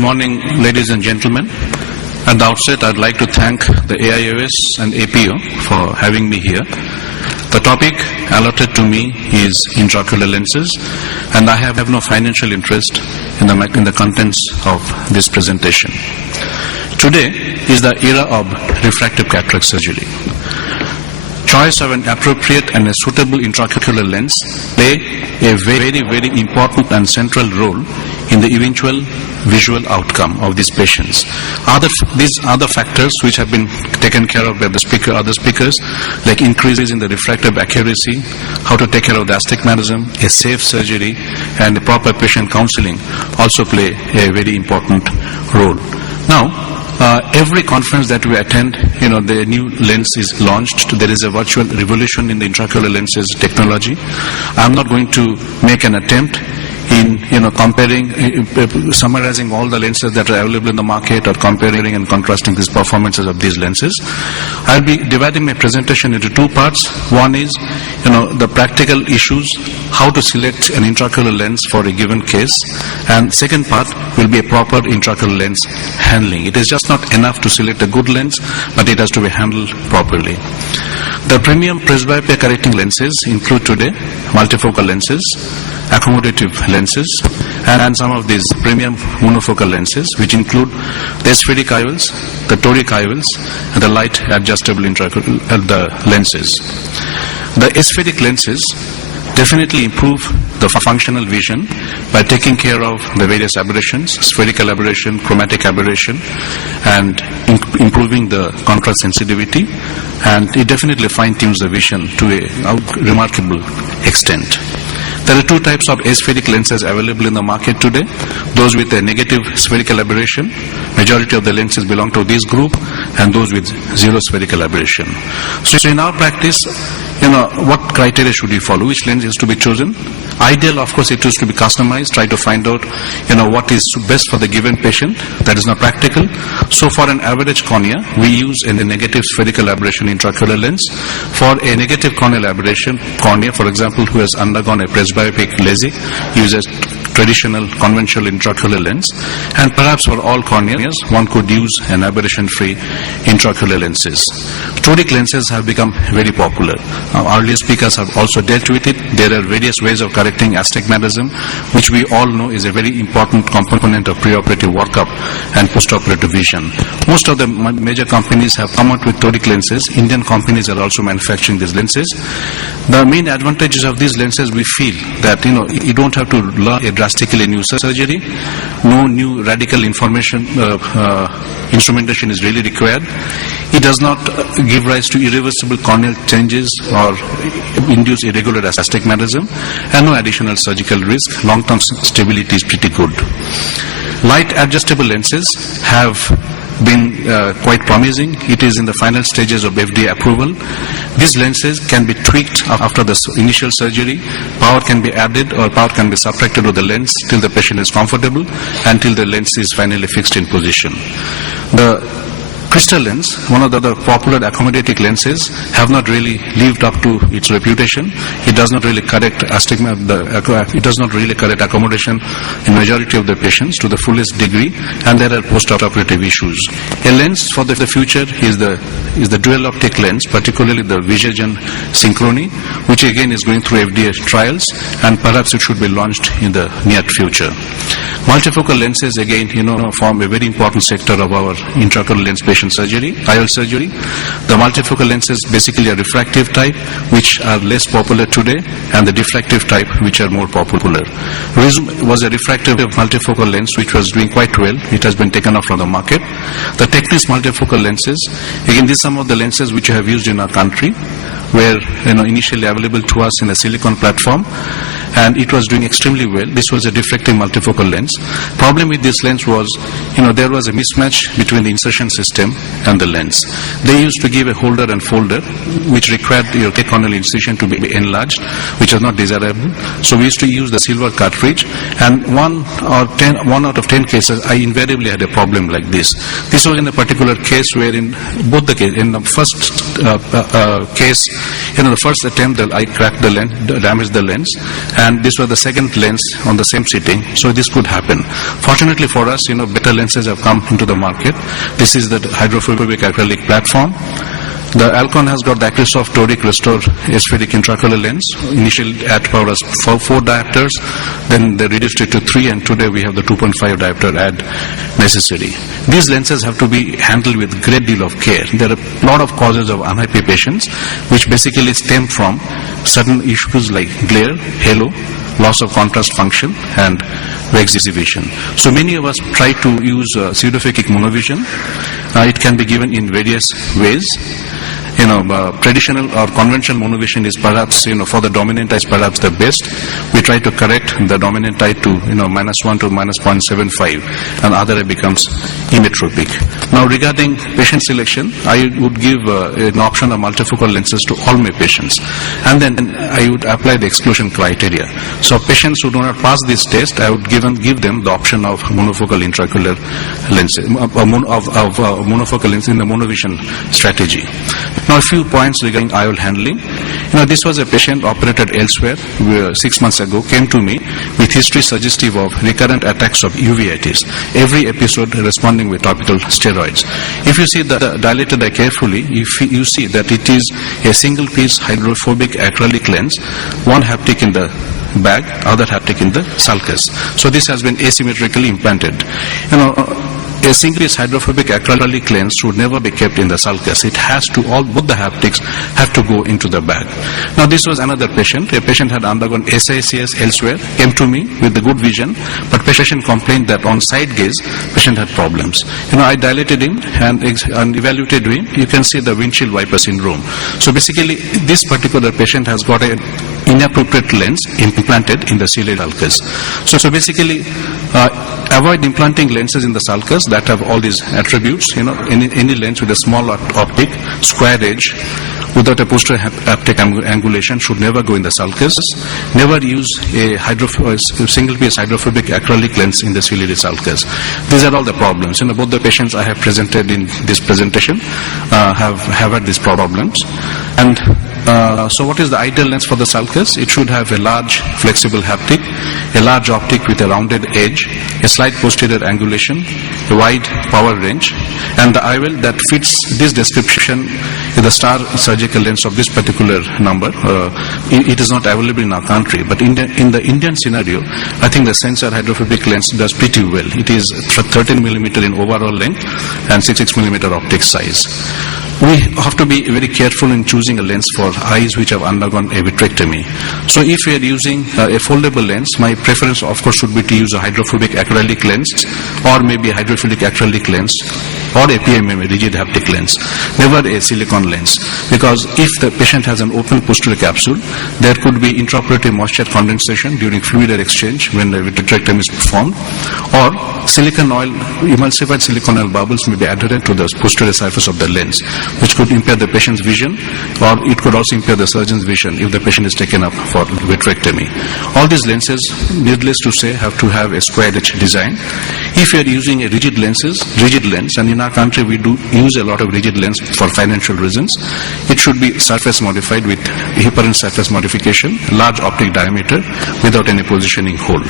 Good morning, ladies and gentlemen. At the outset, I'd like to thank the AIOS and APO for having me here. The topic allotted to me is intraocular lenses, and I have no financial interest in the contents of this presentation. Today is the era of refractive cataract surgery. Choice of an appropriate and a suitable intraocular lens play a very, very important and central role in the eventual visual outcome of these patients. These other factors which have been taken care of by the other speakers, like increases in the refractive accuracy, how to take care of the astigmatism, a safe surgery, and a proper patient counseling also play a very important role. Now, every conference that we attend, the new lens is launched. There is a virtual revolution in the intraocular lenses technology. I'm not going to make an attempt in comparing, summarizing all the lenses that are available in the market, or comparing and contrasting these performances of these lenses. I'll be dividing my presentation into two parts. One is, the practical issues, how to select an intraocular lens for a given case, and second part will be a proper intraocular lens handling. It is just not enough to select a good lens, but it has to be handled properly. The premium presbyopia correcting lenses include today multifocal lenses, accommodative lenses, and some of these premium monofocal lenses, which include the spheric IOLs, the toric IOLs, and the light adjustable intraocular lenses. The spheric lenses definitely improve the functional vision by taking care of the various aberrations, spherical aberration, chromatic aberration, and improving the contrast sensitivity, and it definitely fine-tunes the vision to a remarkable extent. There are two types of aspheric lenses available in the market today. Those with a negative spherical aberration, majority of the lenses belong to this group, and those with zero spherical aberration. So in our practice, what criteria should we follow? Which lens is to be chosen? Ideal, of course, it is to be customized, try to find out, what is best for the given patient. That is not practical. So for an average cornea, we use a negative spherical aberration intraocular lens. For a negative corneal aberration cornea, for example, who has undergone a presbyopic LASIK, uses traditional conventional intraocular lens, and perhaps for all corneas one could use an aberration-free intraocular lenses. Toric lenses have become very popular. Earlier speakers have also dealt with it. There are various ways of correcting astigmatism, which we all know is a very important component of preoperative workup and postoperative vision. Most of the major companies have come out with toric lenses. Indian companies are also manufacturing these lenses. The main advantages of these lenses, we feel that you don't have to learn a drastically new surgery. No new radical instrumentation is really required. It does not give rise to irreversible corneal changes or induce irregular astigmatism, and no additional surgical risk. Long-term stability is pretty good. Light adjustable lenses have been quite promising. It is in the final stages of FDA approval. These lenses can be tweaked after the initial surgery. Power can be added or power can be subtracted to the lens till the patient is comfortable, until the lens is finally fixed in position. The crystal lens, one of the popular accommodative lenses, have not really lived up to its reputation. It does not really correct it does not really correct accommodation in majority of the patients to the fullest degree, and there are post-operative issues. A lens for the future is the dual optic lens, particularly the Visagen Synchrony, which again is going through FDA trials, and perhaps it should be launched in the near future. Multifocal lenses again, form a very important sector of our intraocular lens patient surgery, IOL surgery. The multifocal lenses basically are refractive type, which are less popular today, and the diffractive type, which are more popular. RISM was a refractive multifocal lens which was doing quite well. It has been taken off from the market. The Technis multifocal lenses, again, these are some of the lenses which we have used in our country, were initially available to us in a silicon platform, and it was doing extremely well. This was a diffractive multifocal lens. Problem with this lens was, there was a mismatch between the insertion system and the lens. They used to give a holder and folder, which required your corneal incision to be enlarged, which was not desirable. So we used to use the silver cartridge, and 1 out of 10 cases, I invariably had a problem like this. This was in a particular case where in both the case, in the first case, the first attempt, I cracked the lens, damaged the lens, and this was the second lens on the same sitting, so this could happen. Fortunately for us, better lenses have come into the market. This is the hydrophobic acrylic platform. The Alcon has got the Acrisoft Toric Restore aspheric intraocular lens. Initially at power was 4 diopters, then they reduced it to 3, and today we have the 2.5 diopter add necessary. These lenses have to be handled with great deal of care. There are a lot of causes of unhappy patients, which basically stem from certain issues like glare, halo, loss of contrast function, and wax exhibition. So many of us try to use pseudophakic monovision. It can be given in various ways. Traditional or conventional monovision is perhaps, for the dominant eye is perhaps the best. We try to correct the dominant eye to, -1 to -0.75, and other eye becomes emmetropic. Now, regarding patient selection, I would give an option of multifocal lenses to all my patients, and then I would apply the exclusion criteria. So, patients who do not pass this test, I would give them the option of monofocal intraocular lenses, monofocal lens in the monovision strategy. Now, a few points regarding IOL handling. This was a patient operated elsewhere 6 months ago, came to me with history suggestive of recurrent attacks of uveitis, every episode responding with topical steroids. If you see the dilated eye carefully, you see that it is a single piece hydrophobic acrylic lens, one haptic in the bag, other haptic in the sulcus. So this has been asymmetrically implanted. A single-piece hydrophobic acrylic lens should never be kept in the sulcus. It has to, both the haptics have to go into the bag. Now, this was another patient. A patient had undergone SICS elsewhere, came to me with the good vision, but patient complained that on side gaze, patient had problems. I dilated him and evaluated him. You can see the windshield wiper syndrome. So basically, this particular patient has got an inappropriate lens implanted in the ciliary sulcus. So basically, avoid implanting lenses in the sulcus that have all these attributes. Any lens with a small optic, square edge, without a posterior haptic angulation should never go in the sulcus. Never use a single-piece hydrophobic acrylic lens in the ciliary sulcus. These are all the problems. Both the patients I have presented in this presentation have had these problems. And so what is the ideal lens for the sulcus? It should have a large flexible haptic, a large optic with a rounded edge, a slight posterior angulation, a wide power range, and the IOL that fits this description is the star surgical lens of this particular number. It is not available in our country, but in the Indian scenario, I think the sensor hydrophobic lens does pretty well. It is 13 millimeter in overall length and 6 millimeter optic size. We have to be very careful in choosing a lens for eyes which have undergone a vitrectomy. So if we are using a foldable lens, my preference of course should be to use a hydrophobic acrylic lens, or maybe a hydrophilic acrylic lens, or a PMM, a rigid haptic lens, never a silicone lens. Because if the patient has an open posterior capsule, there could be intraoperative moisture condensation during fluid air exchange when the vitrectomy is performed, or silicone oil, emulsified silicone oil bubbles may be adherent to the posterior surface of the lens, which could impair the patient's vision, or it could also impair the surgeon's vision if the patient is taken up for vitrectomy. All these lenses, needless to say, have to have a square edge design. If you are using a rigid lens, and in our country we do use a lot of rigid lens for financial reasons, it should be surface modified with heparin surface modification, large optic diameter, without any positioning hole.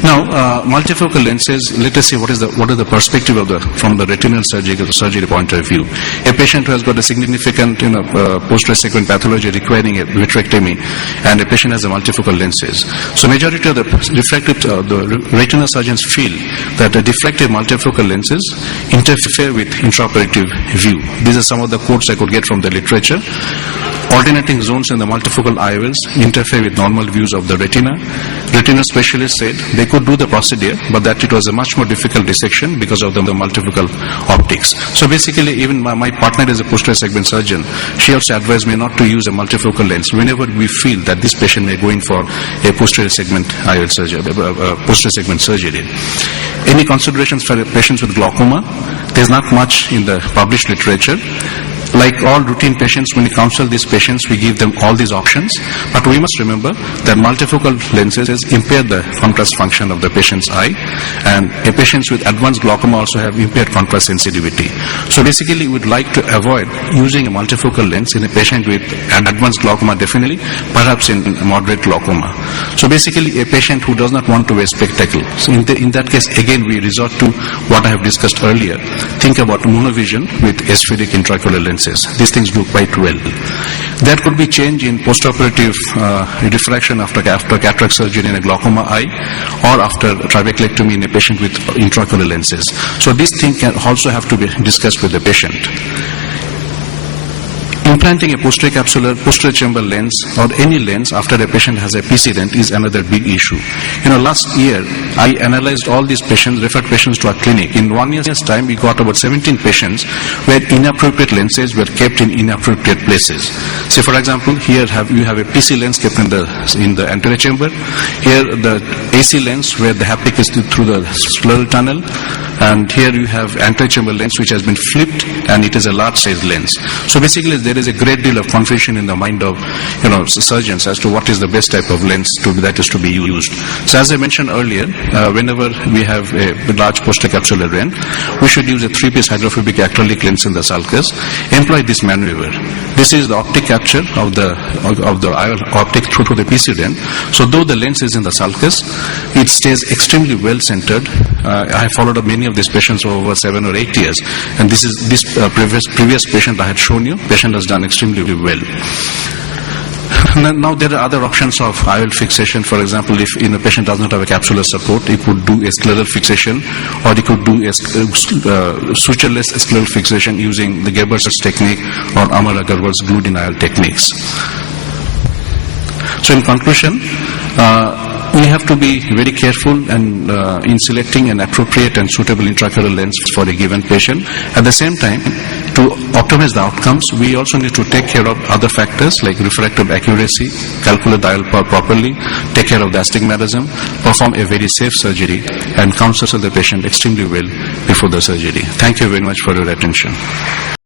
Now, multifocal lenses, let us see what is the perspective from the retinal surgery point of view. A patient who has got a significant posterior segment pathology requiring a vitrectomy, and a patient has a multifocal lenses. So majority of the retinal surgeons feel that the diffractive multifocal lenses interfere with intraoperative view. These are some of the quotes I could get from the literature. Alternating zones in the multifocal IOLs interfere with normal views of the retina. Retina specialists said they could do the procedure, but that it was a much more difficult dissection because of the multifocal optics. So basically, even my partner is a posterior segment surgeon. She also advised me not to use a multifocal lens whenever we feel that this patient may go in for a posterior segment IOL surgery, posterior segment surgery. Any considerations for patients with glaucoma? There's not much in the published literature. Like all routine patients, when we counsel these patients, we give them all these options. But we must remember that multifocal lenses impair the contrast function of the patient's eye, and a patient with advanced glaucoma also have impaired contrast sensitivity. So basically, we would like to avoid using a multifocal lens in a patient with an advanced glaucoma, definitely, perhaps in moderate glaucoma. So basically, a patient who does not want to wear spectacle. So in that case, again, we resort to what I have discussed earlier. Think about monovision with aspheric intraocular lenses. These things do quite well. There could be change in postoperative refraction after cataract surgery in a glaucoma eye, or after trabeculectomy in a patient with intraocular lenses. So this thing can also have to be discussed with the patient. Implanting a posterior chamber lens or any lens after a patient has a PC dent is another big issue. Last year I analyzed all these patients, referred patients to our clinic. In 1 year's time, we got about 17 patients where inappropriate lenses were kept in inappropriate places. Say, for example, here you have a PC lens kept in the anterior chamber. Here the AC lens where the haptic is through the scleral tunnel. And here you have anterior chamber lens which has been flipped, and it is a large size lens. So basically there is a great deal of confusion in the mind of surgeons as to what is the best type of lens that is to be used. So as I mentioned earlier, whenever we have a large posterior capsular lens, we should use a 3-piece hydrophobic acrylic lens in the sulcus. Employ this maneuver. This is the optic capture of the IOL optic through to the PC lens. So though the lens is in the sulcus, it stays extremely well centered. I have followed up many of these patients over 7 or 8 years, and this previous patient I had shown you. Patient has done extremely well. Now there are other options of IOL fixation. For example, if a patient does not have a capsular support, he could do a scleral fixation, or he could do a sutureless scleral fixation using the Gerber's technique or Amar Agarwal's glued-in IOL techniques. So in conclusion, we have to be very careful and in selecting an appropriate and suitable intraocular lens for a given patient. At the same time, to optimize the outcomes, we also need to take care of other factors like refractive accuracy, calculate the IOL power properly, take care of the astigmatism, perform a very safe surgery, and counsel the patient extremely well before the surgery. Thank you very much for your attention.